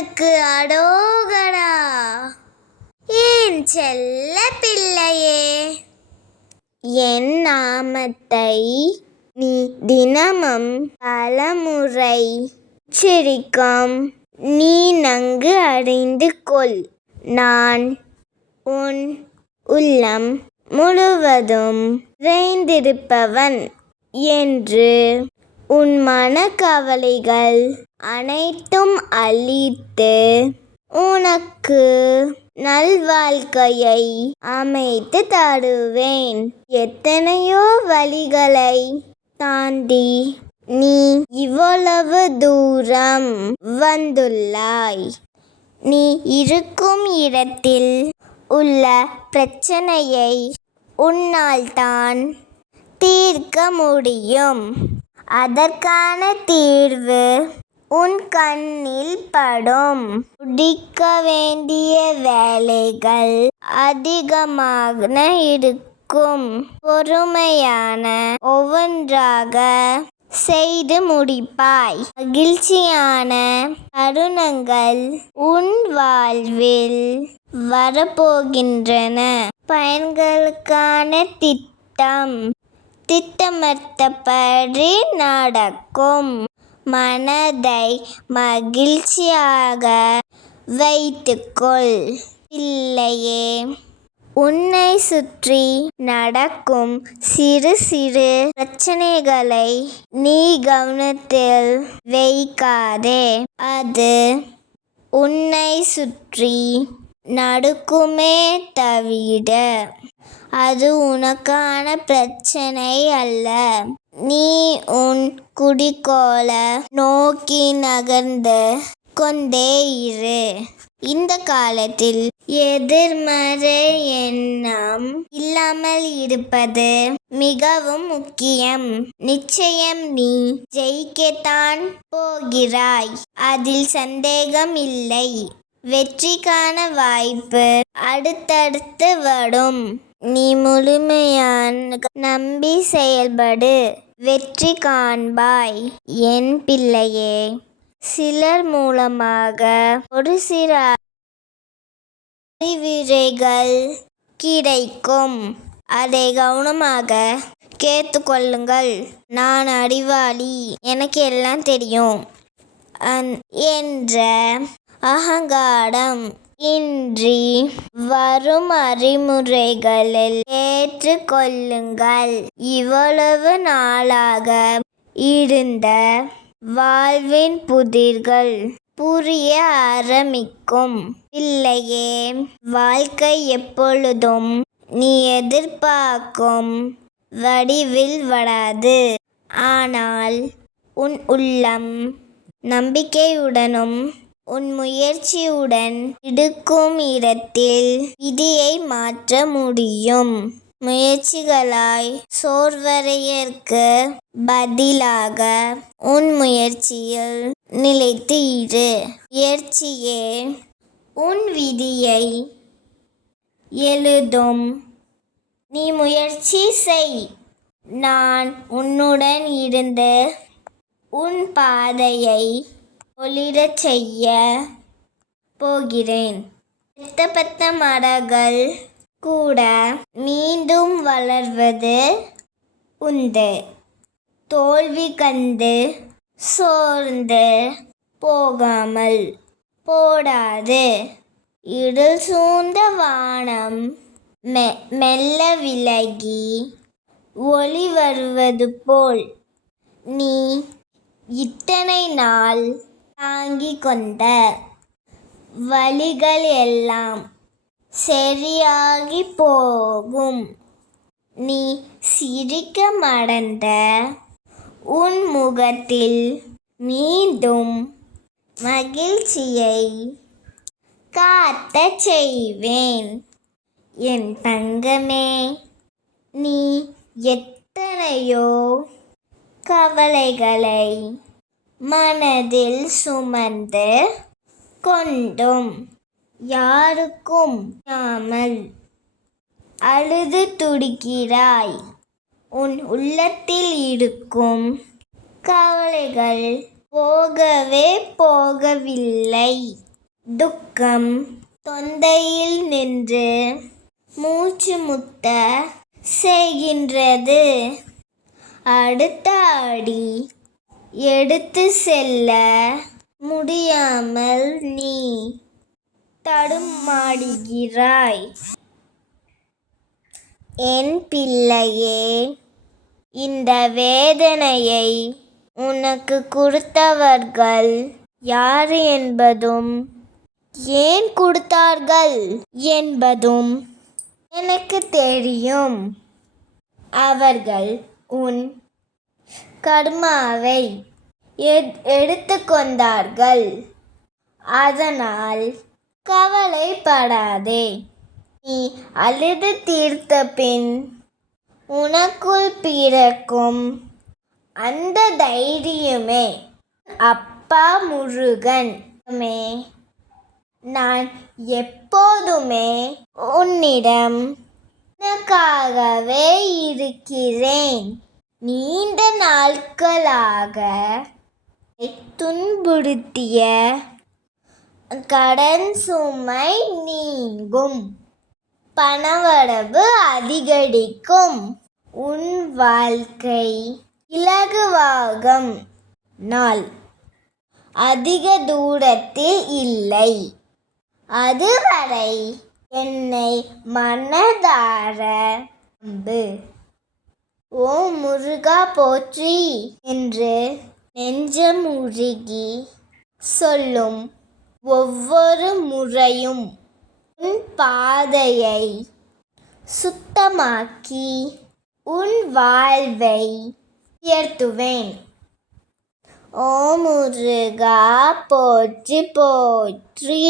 முருகனுக்கு அரோகரா. என் செல்ல பிள்ளையே, என் நாமத்தை நீ தினமும் பலமுறை உச்சரிக்கும் நீ நன்கு அறிந்து கொள். நான் உன் உள்ளம் முழுவதும் நிறைந்திருப்பவன் என்று உன் மனக்கவலைகள் அனைத்தும் அழித்து உனக்கு நல்வாழ்க்கையை அமைத்து தருவேன். எத்தனையோ வழிகளை தாண்டி நீ இவ்வளவு தூரம் வந்துள்ளாய். நீ இருக்கும் இடத்தில் உள்ள பிரச்சனையை உன்னால் தான் தீர்க்க முடியும். அதற்கான தீர்வு உன் கண்ணில் படும். முடிக்க வேண்டிய வேலைகள் அதிகமாக இருக்கும். பொறுமையான ஒவ்வொன்றாக செய்து முடிப்பாய். மகிழ்ச்சியான தருணங்கள் உன் வாழ்வில் வரப்போகின்றன. பயன்களுக்கான திட்டமிட்டபடி நடக்கும். மனதை மகிழ்ச்சியாக வைத்துக்கொள். பிள்ளையே, உன்னை சுற்றி நடக்கும் சிறு சிறு பிரச்சனைகளை நீ கவனத்தில் வைக்காதே. அது உன்னை சுற்றி நடக்குமே தவிர அது உனக்கான பிரச்சனை அல்ல. நீ உன் குறிக்கோளை நோக்கி நகர்ந்து கொண்டே இரு. இந்த காலத்தில் எதிர்மறை எண்ணம் இல்லாமல் இருப்பது மிகவும் முக்கியம். நிச்சயம் நீ ஜெயிக்கத்தான் போகிறாய், அதில் சந்தேகம் இல்லை. வெற்றிக்கான வாய்ப்பு அடுத்தடுத்து வரும். நீ முழுமையான நம்பி செயல்படு, வெற்றி காண்பாய். என் பிள்ளையே, சிலர் மூலமாக ஒரு சில அறிவுரைகள் கிடைக்கும். அதை கவனமாக கேட்டுக்கொள்ளுங்கள். நான் அறிவாளி, எனக்கு எல்லாம் தெரியும் என்ற அகங்காரம் இன்றி வரும் அறிமுறைகளை ஏற்றுக்கொள்ளுங்கள். இவ்வளவு நாளாக இருந்த வாழ்வின் புதிர்கள் புரிய ஆரம்பிக்கும். பிள்ளையே, வாழ்க்கை எப்பொழுதும் நீ எதிர்பார்க்கும் வடிவில் வராது. ஆனால் உன் உள்ளம் நம்பிக்கையுடனும் உன் முயற்சியுடன் இருக்கும் இடத்தில் விதியை மாற்ற முடியும். முயற்சிகளாய் சோர்வடையற்கு பதிலாக உன் முயற்சியில் நிலைத்து இரு. முயற்சியே உன் விதியை எழுதும். நீ முயற்சி செய். நான் உன்னுடன் இருந்து உன் பாதையை ஒளிரச் செய்ய போகிறேன். பெத்த மரங்கள் கூட மீண்டும் வளர்வது உண்டு. தோல்வி கண்டு சோர்ந்து போகாமல் போடாது. இருள் சூழ்ந்த வானம் மெல்ல விலகி ஒளி வருவது போல் நீ இத்தனை நாள் தாங்கிக் கொண்ட வழிகள் எல்லாம் சரியாகி போகும். நீ சிரிக்க மறந்த உன் முகத்தில் மீண்டும் மகிழ்ச்சியை காட்டச் செய்வேன். என் தங்கமே, நீ எத்தனையோ கவலைகளை மனதில் சுமந்து கொண்டும் யாருக்கும் சொல்லாமல் அழுது துடிக்கிறாய். உன் உள்ளத்தில் இருக்கும் கவலைகள் போகவே போகவில்லை. துக்கம் தொண்டையில் நின்று மூச்சு முட்ட செய்கின்றது. அடுத்த அடி எடுத்து செல்ல முடியாமல் நீ தடுமாறுகிறாய். என் பிள்ளையே, இந்த வேதனையை உனக்கு கொடுத்தவர்கள் யார் என்பதும் ஏன் கொடுத்தார்கள் என்பதும் எனக்கு தெரியும். அவர்கள் உன் கர்மாவை எடுத்துக்கொண்டார்கள். அதனால் கவலைப்படாதே. நீ அழுது தீர்த்த பின் உனக்குள் பிறக்கும் அந்த தைரியமே அப்பா முருகன். நான் எப்போதுமே உன்னிடம் உனக்காகவே இருக்கிறேன். நீண்ட நாட்களாக துன்புறுத்திய கடன் சுமை நீங்கும். பணவரவு அதிகரிக்கும். உன் வாழ்க்கை இலகுவாகும் நாள் அதிக தூரத்தில் இல்லை. அதுவரை என்னை மனதார நம்பு. ஓ முருகா போற்றி என்று நெஞ்சமுருகி சொல்லும் ஒவ்வொரு முறையும் உன் பாதையை சுத்தமாக்கி உன் வாழ்வை உயர்த்துவேன். ஓ முருகா போற்றி போற்றி.